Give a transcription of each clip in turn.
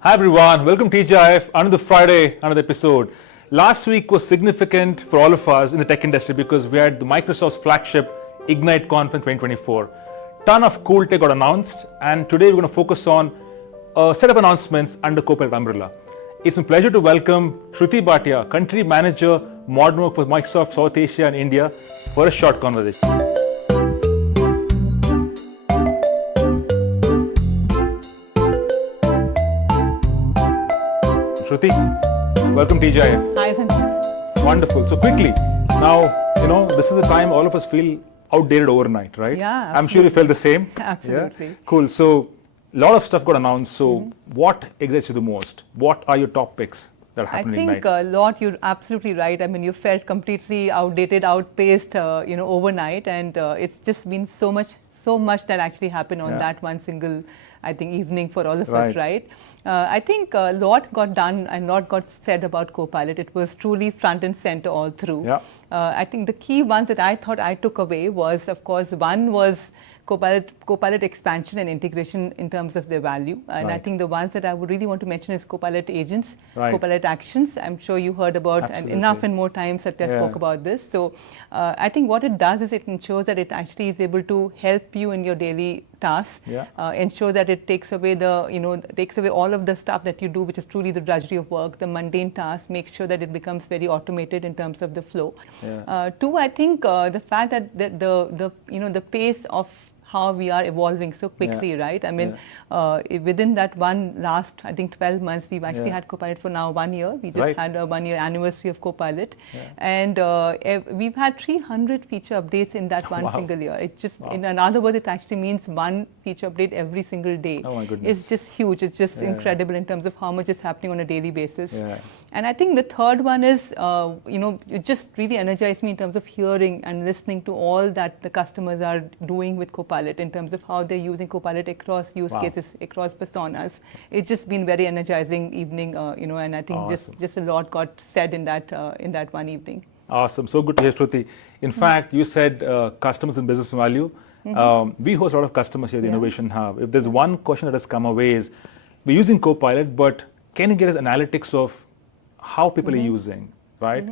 Hi everyone, welcome to TGIF, another Friday, another episode. Last week was significant for all of us in the tech industry because we had the Microsoft's flagship Ignite Conference 2024. Ton of cool tech got announced, and today we're going to focus on a set of announcements under Copilot umbrella. It's a pleasure to welcome Shruti Bhatia, Country Manager, Modern Work for Microsoft South Asia and India, for a short conversation. Shruti, welcome to TGIF. Hi, Sanjay. Wonderful. So quickly, now, this is the time all of us feel outdated overnight, right? Yeah, absolutely. I'm sure you felt the same. Absolutely. Yeah? Cool. So a lot of stuff got announced. So what excites you the most? What are your top picks that happened in Ignite? I think a lot, you're absolutely right. I mean, you felt completely outdated, outpaced, overnight. And it's just been so much that actually happened on that one single, I think, evening for all of us, right? I think a lot got done and a lot got said about Copilot. It was truly front and center all through. Yeah. I think the key ones that I thought I took away was, of course, one was Copilot expansion and integration in terms of their value. And I think the ones that I would really want to mention is Copilot agents, Copilot actions. I'm sure you heard about and enough and more times that I spoke about this. So I think what it does is it ensures that it actually is able to help you in your daily tasks, ensure that it takes away takes away all of the stuff that you do, which is truly the drudgery of work, the mundane tasks, make sure that it becomes very automated in terms of the flow. Two, I think the fact that the pace of how we are evolving so quickly, right? I mean, within that last, I think 12 months, we've actually had Copilot for now 1 year. We just had a 1-year anniversary of Copilot. And we've had 300 feature updates in that one single year. It just, in other words, it actually means one feature update every single day. Oh my goodness. It's just huge. It's just incredible in terms of how much is happening on a daily basis. And I think the third one is, it just really energized me in terms of hearing and listening to all that the customers are doing with Copilot in terms of how they're using Copilot across use cases, across personas. It's just been very energizing evening, and I think just a lot got said in that one evening. Awesome. So good to hear, Shruti. In fact, you said customers and business value. We host a lot of customers here at the Innovation Hub. If there's one question that has come away is, we're using Copilot, but can you get us analytics of how people are using, right?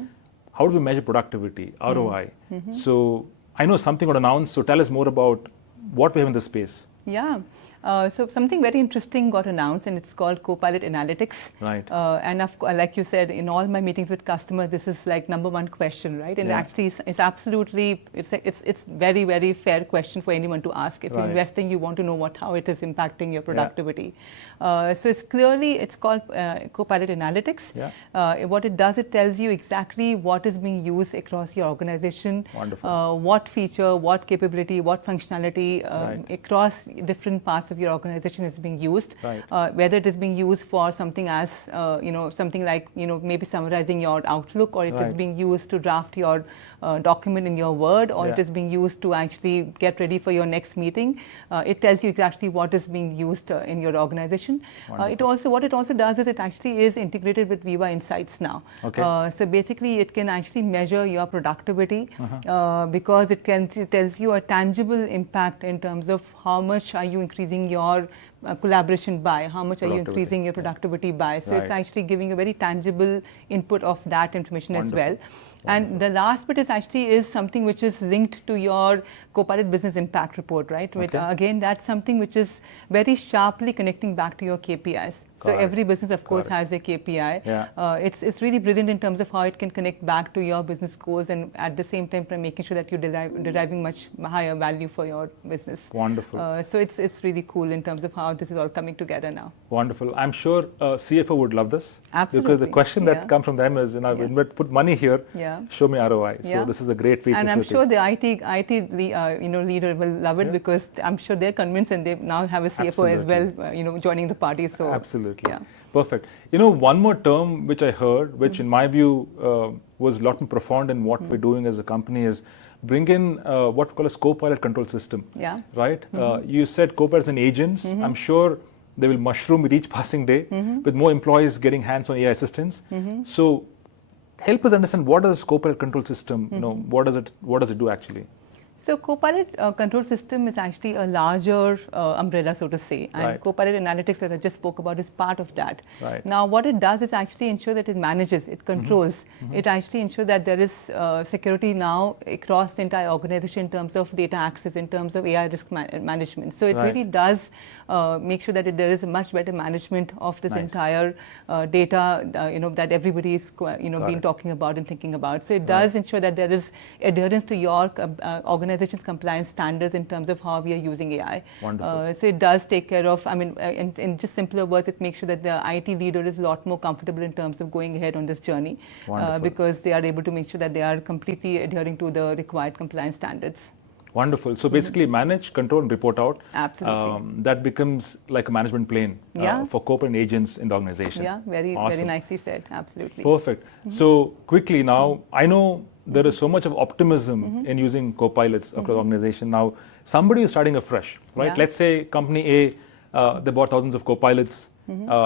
How do we measure productivity, ROI? So I know something got announced, so tell us more about what we have in this space. Yeah. So something very interesting got announced, and it's called Copilot Analytics. Right. And like you said, in all my meetings with customers, this is like number one question, right? And actually, it's absolutely, it's very, very fair question for anyone to ask. If you're investing, you want to know how it is impacting your productivity. So it's called Copilot Analytics. What it does, it tells you exactly what is being used across your organization. Wonderful. What feature, what capability, what functionality across different parts of your organization is being used, whether it is being used for something as something like maybe summarizing your Outlook, or it is being used to draft your document in your Word, or it is being used to actually get ready for your next meeting. It tells you exactly what is being used in your organization. What it also does is it actually is integrated with Viva Insights now. So basically it can actually measure your productivity because it tells you a tangible impact in terms of how much are you increasing your collaboration by, how much are you increasing your productivity by. So it's actually giving a very tangible input of that information as well. And the last bit is something which is linked to your Copilot Business Impact Report, right? Again, that's something which is very sharply connecting back to your KPIs. So every business, of course, has a KPI. It's really brilliant in terms of how it can connect back to your business goals, and at the same time making sure that you're deriving much higher value for your business. Wonderful. So it's really cool in terms of how this is all coming together now. Wonderful. I'm sure CFO would love this. Absolutely. Because the question that comes from them is, put money here, show me ROI. So this is a great feature. And I'm sure the IT leader will love it because I'm sure they're convinced, and they now have a CFO as well, joining the party. So absolutely. Perfect. One more term which I heard, which in my view was a lot more profound in what we're doing as a company, is bring in what we call a Copilot control system. Right? You said Copilot and agents. I'm sure they will mushroom with each passing day, with more employees getting hands on AI assistants. So help us understand, what is this Copilot control system? What does it do actually? So Copilot control system is actually a larger umbrella, so to say, and Right. Copilot Analytics that I just spoke about is part of that. Right. Now, what it does is actually ensure that it manages, it controls, it actually ensures that there is security now across the entire organization in terms of data access, in terms of AI risk management. So it Right. really does make sure that there is a much better management of this Nice. entire data, that everybody is, been talking about and thinking about. So it does ensure that there is adherence to your organization's compliance standards in terms of how we are using AI. Wonderful. So it does take care of, in just simpler words, it makes sure that the IT leader is a lot more comfortable in terms of going ahead on this journey, because they are able to make sure that they are completely adhering to the required compliance standards. Wonderful. So basically manage, control and report out. Absolutely. That becomes like a management plane for corporate agents in the organization. Yeah, very Awesome. nicely said. Absolutely. Perfect. So quickly now, I know there is so much of optimism in using Copilots across the organization. Now, somebody is starting afresh, right? Yeah. Let's say company A, they bought thousands of Copilots.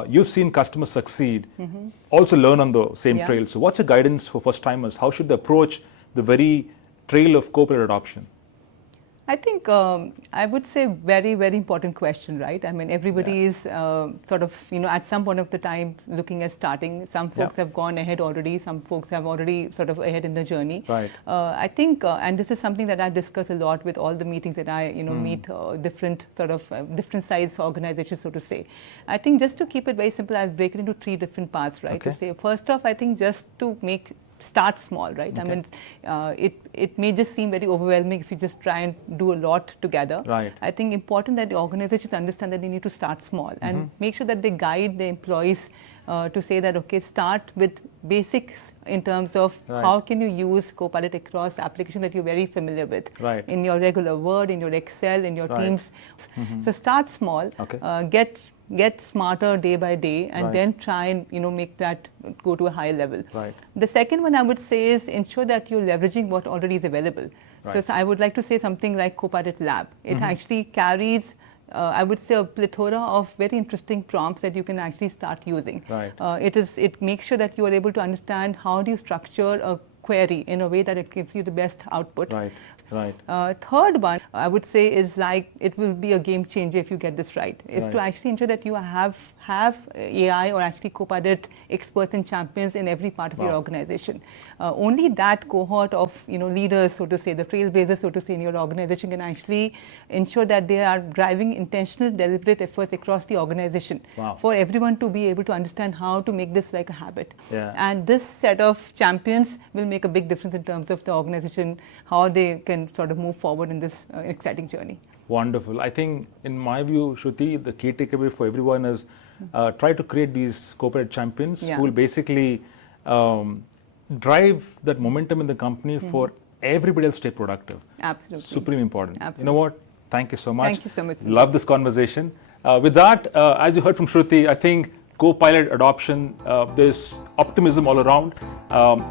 You've seen customers succeed, also learn on the same trail. So what's your guidance for first timers? How should they approach the very trail of Copilot adoption? I think I would say very, very important question, right? I mean, everybody is sort of, at some point of the time looking at starting. Some folks have gone ahead already. Some folks have already sort of ahead in the journey. Right. I think, and this is something that I discuss a lot with all the meetings that I, meet different sort of different size organizations, so to say. I think just to keep it very simple, I'll break it into 3 different parts, right? Okay. To say, first off, I think just to start small, right? Okay. I mean, it may just seem very overwhelming if you just try and do a lot together. Right. I think important that the organizations understand that they need to start small and make sure that they guide the employees to say that, okay, start with basics in terms of how can you use Copilot across applications that you're very familiar with in your regular Word, in your Excel, in your Teams. So start small, get smarter day by day, and then try and make that go to a higher level. Right. The second one I would say is ensure that you're leveraging what already is available. So I would like to say something like Copilot Lab. It actually carries I would say a plethora of very interesting prompts that you can actually start using. Right. It makes sure that you are able to understand how do you structure a query in a way that it gives you the best output. Right. Right. Third one, I would say, is like it will be a game changer if you get this right. Is to actually ensure that you have AI or actually Copilot experts and champions in every part of your organization. Only that cohort of leaders, so to say, the trailblazers, so to say, in your organization can actually ensure that they are driving intentional, deliberate efforts across the organization for everyone to be able to understand how to make this like a habit. And this set of champions will make a big difference in terms of the organization, how they can sort of move forward in this exciting journey. Wonderful. I think, in my view, Shruti, the key takeaway for everyone is try to create these corporate champions who will basically drive that momentum in the company for everybody else to stay productive. Absolutely. Supreme important. Absolutely. You know what? Thank you so much. Thank you so much. Love this conversation. With that, as you heard from Shruti, I think Copilot adoption, there's optimism all around.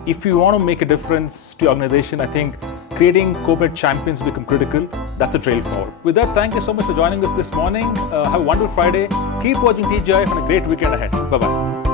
If you want to make a difference to your organization, I think creating Copilot champions become critical. That's a trail forward. With that, thank you so much for joining us this morning. Have a wonderful Friday. Keep watching TGIF and a great weekend ahead. Bye-bye.